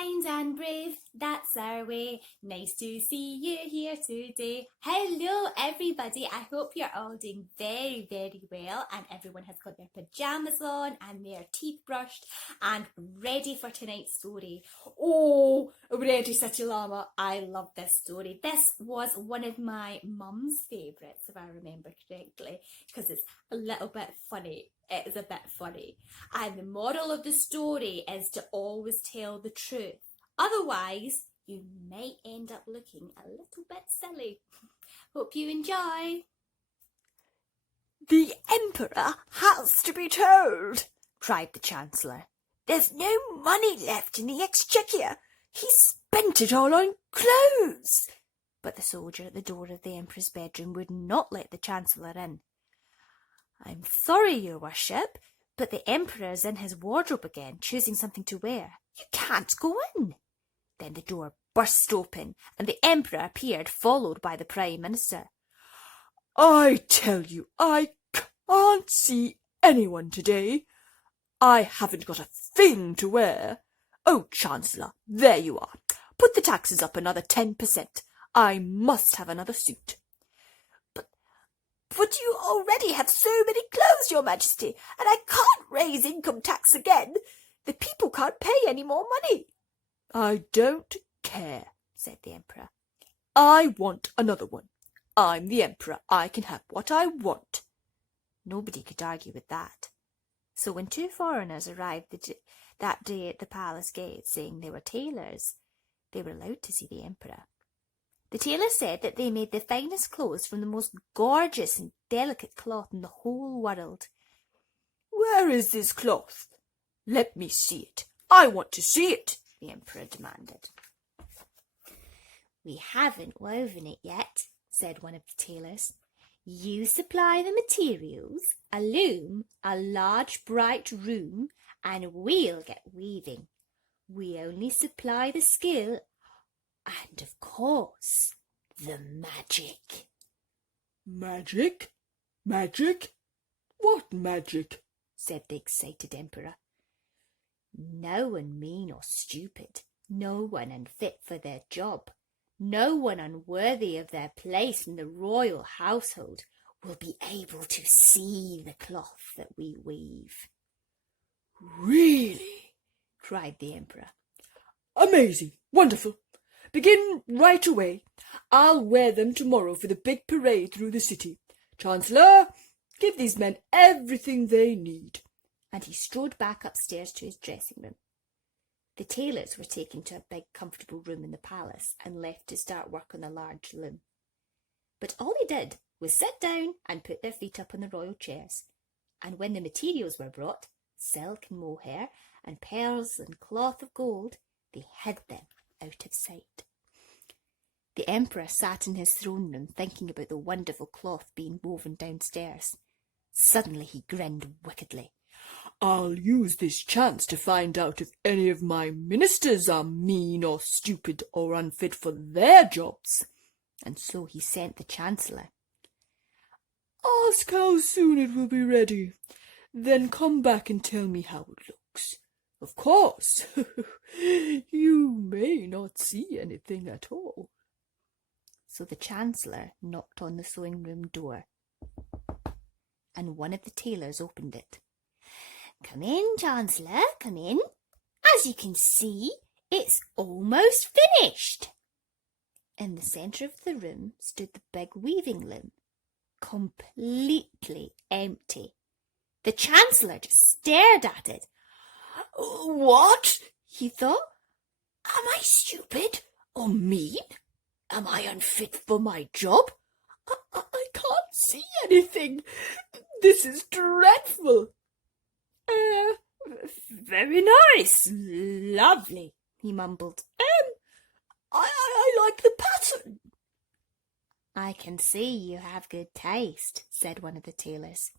kind and brave, that's our way. Nice to see you here today. Hello everybody, I hope you're all doing very, very well and everyone has got their pyjamas on and their teeth brushed and ready for tonight's story. Oh, ready City Llama, I love this story. This was one of my mum's favourites, if I remember correctly, because it's a little bit funny. It is a bit funny. And the moral of the story is to always tell the truth. Otherwise, you might end up looking a little bit silly. Hope you enjoy. "The Emperor has to be told," cried the Chancellor. "There's no money left in the exchequer. He spent it all on clothes." But the soldier at the door of the Emperor's bedroom would not let the Chancellor in. "I'm sorry, your worship, but the Emperor's in his wardrobe again, choosing something to wear. You can't go in." Then the door burst open, and the Emperor appeared, followed by the Prime Minister. "I tell you, I can't see anyone today. I haven't got a thing to wear. Oh, Chancellor, there you are. Put the taxes up another 10%. I must have another suit." But you already have so many clothes, your Majesty, and I can't raise income tax again. The people can't pay any more money." "I don't care," said the Emperor. "I want another one. I'm the Emperor. I can have what I want." Nobody could argue with that. So when two foreigners arrived that day at the palace gate, saying they were tailors, they were allowed to see the Emperor. The tailor said that they made the finest clothes from the most gorgeous and delicate cloth in the whole world. "Where is this cloth? Let me see it. I want to see it," the Emperor demanded. "We haven't woven it yet," said one of the tailors. "You supply the materials, a loom, a large bright room, and we'll get weaving. We only supply the skill and, of course, the magic." "Magic? Magic? What magic?" said the excited Emperor. "No one mean or stupid, no one unfit for their job, no one unworthy of their place in the royal household will be able to see the cloth that we weave." "Really?" cried the Emperor. "Amazing! Wonderful! Begin right away. I'll wear them tomorrow for the big parade through the city. Chancellor, give these men everything they need." And he strode back upstairs to his dressing room. The tailors were taken to a big, comfortable room in the palace and left to start work on the large loom. But all they did was sit down and put their feet up on the royal chairs. And when the materials were brought, silk and mohair and pearls and cloth of gold, they hid them out of sight. The Emperor sat in his throne room thinking about the wonderful cloth being woven downstairs. Suddenly he grinned wickedly. "I'll use this chance to find out if any of my ministers are mean or stupid or unfit for their jobs." And so he sent the Chancellor. "Ask how soon it will be ready. Then come back and tell me how it looks. Of course, you may not see anything at all." So the Chancellor knocked on the sewing room door, and one of the tailors opened it. "Come in, Chancellor, come in. As you can see, it's almost finished." In the centre of the room stood the big weaving loom, completely empty. The Chancellor just stared at it. "What?" he thought. "Am I stupid or mean? Am I unfit for my job? I can't see anything. This is dreadful." "Very nice. Lovely," he mumbled. I like the pattern." "I can see you have good taste," said one of the tailors.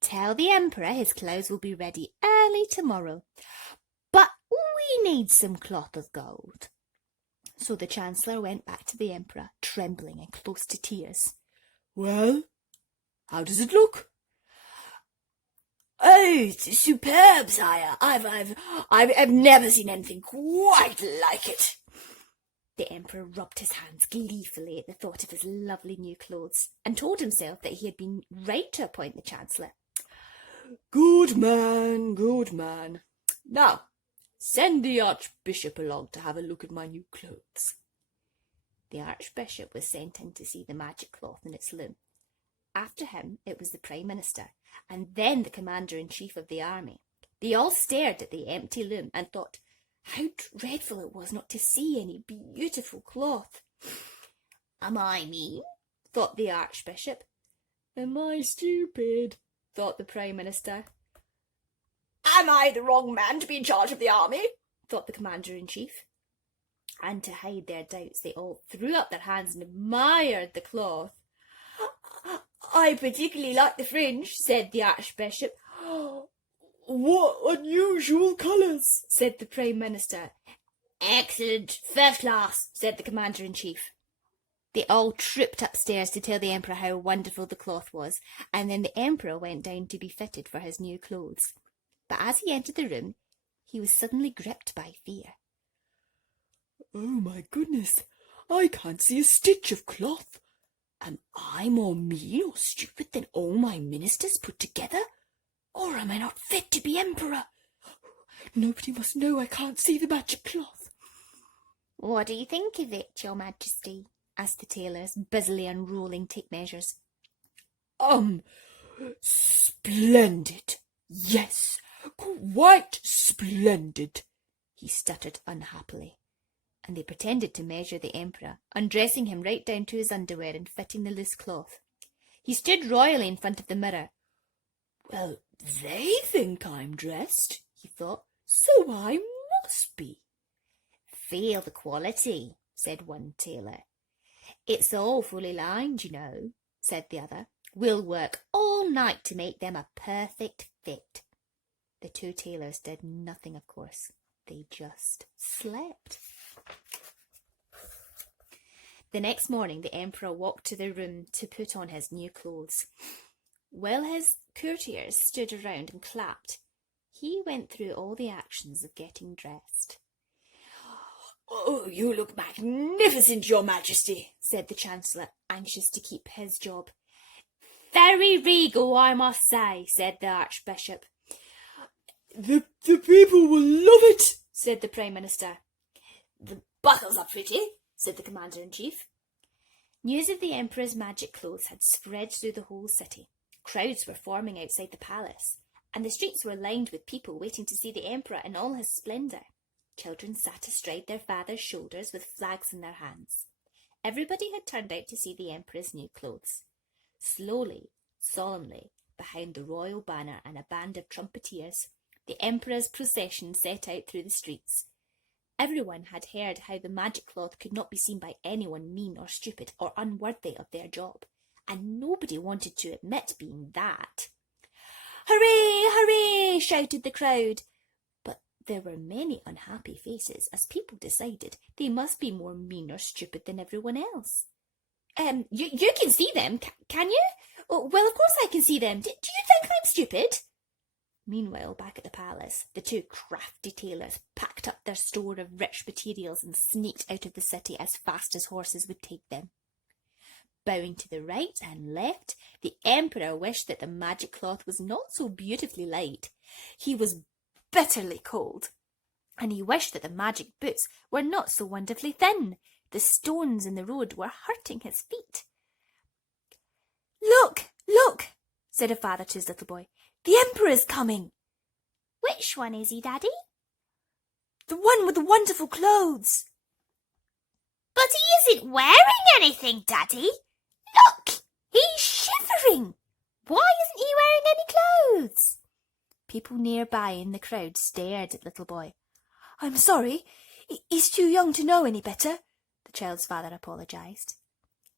"Tell the Emperor his clothes will be ready early tomorrow. But we need some cloth of gold." So the Chancellor went back to the Emperor, trembling and close to tears. "Well, how does it look?" Oh, superb, sire. I've never seen anything quite like it. The emperor rubbed his hands gleefully at the thought of his lovely new clothes, and told himself that he had been right to appoint the chancellor. Good man, good man. Now, send the archbishop along to have a look at my new clothes. The archbishop was sent in to see the magic cloth in its loom. After him, it was the prime minister, and then the commander-in-chief of the army. They all stared at the empty loom and thought how dreadful it was not to see any beautiful cloth. Am I mean? Thought the archbishop. Am I stupid? Thought the prime minister. Am I the wrong man to be in charge of the army? Thought the commander-in-chief. And to hide their doubts, they all threw up their hands and admired the cloth. I particularly like the fringe, said the archbishop. What unusual colours, said the prime minister. Excellent, first class, said the commander-in-chief. They all trooped upstairs to tell the emperor how wonderful the cloth was, and then the emperor went down to be fitted for his new clothes. But as he entered the room, he was suddenly gripped by fear. Oh, my goodness, I can't see a stitch of cloth. Am I more mean or stupid than all my ministers put together? Or am I not fit to be emperor? Nobody must know I can't see the magic cloth. What do you think of it, your majesty? Asked the tailors, busily unrolling tape measures. Splendid. Yes, quite splendid, he stuttered unhappily. And they pretended to measure the emperor, undressing him right down to his underwear and fitting the loose cloth. He stood royally in front of the mirror. Well, they think I'm dressed, he thought, so I must be. Feel the quality, said one tailor. It's all fully lined, you know, said the other. We'll work all night to make them a perfect fit. The two tailors did nothing, of course. They just slept. The next morning the emperor walked to the room to put on his new clothes. While his courtiers stood around and clapped, he went through all the actions of getting dressed. Oh, you look magnificent, your majesty, said the chancellor, anxious to keep his job. Very regal, I must say, said the archbishop. The people will love it, said the prime minister. The buckles are pretty, said the commander-in-chief. News of the emperor's magic clothes had spread through the whole city. Crowds were forming outside the palace, and the streets were lined with people waiting to see the emperor in all his splendour. Children sat astride their father's shoulders with flags in their hands. Everybody had turned out to see the emperor's new clothes. Slowly, solemnly, behind the royal banner and a band of trumpeters, the emperor's procession set out through the streets. Everyone had heard how the magic cloth could not be seen by anyone mean or stupid or unworthy of their job, and nobody wanted to admit being that. Hooray! Hooray! Shouted the crowd. But there were many unhappy faces as people decided they must be more mean or stupid than everyone else. You can see them, can you? Oh, well, of course I can see them. Do you think I'm stupid? Meanwhile, back at the palace, the two crafty tailors packed up their store of rich materials and sneaked out of the city as fast as horses would take them. Bowing to the right and left, the emperor wished that the magic cloth was not so beautifully light. He was bitterly cold, and he wished that the magic boots were not so wonderfully thin. The stones in the road were hurting his feet. Look, look, said a father to his little boy. The emperor is coming. Which one is he, Daddy? The one with the wonderful clothes. But he isn't wearing anything, Daddy. Look, he's shivering. Why isn't he wearing any clothes? People nearby in the crowd stared at little boy. I'm sorry, he's too young to know any better, the child's father apologised.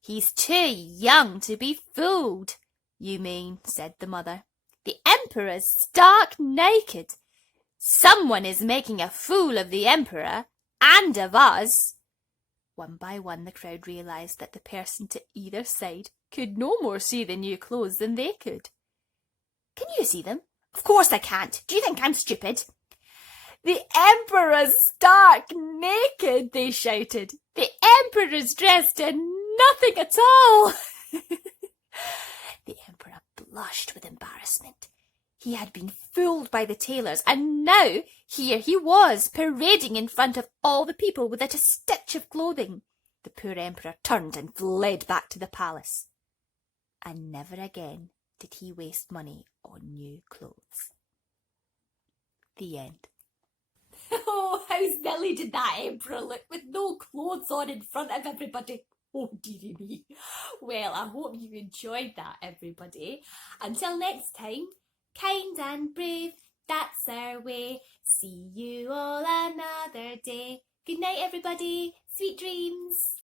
He's too young to be fooled, you mean, said the mother. The emperor's stark naked. Someone is making a fool of the emperor and of us. One by one the crowd realised that the person to either side could no more see the new clothes than they could. Can you see them? Of course I can't. Do you think I'm stupid? The Emperor's stark naked, they shouted. The Emperor's dressed in nothing at all. The Emperor blushed with embarrassment. He had been fooled by the tailors, and now here he was, parading in front of all the people without a stitch of clothing. The poor Emperor turned and fled back to the palace. And never again did he waste money on new clothes. The end. Oh, how silly did that Emperor look with no clothes on in front of everybody. Oh, dearie me. Well, I hope you enjoyed that, everybody. Until next time, kind and brave, that's our way. See you all another day. Good night, everybody. Sweet dreams.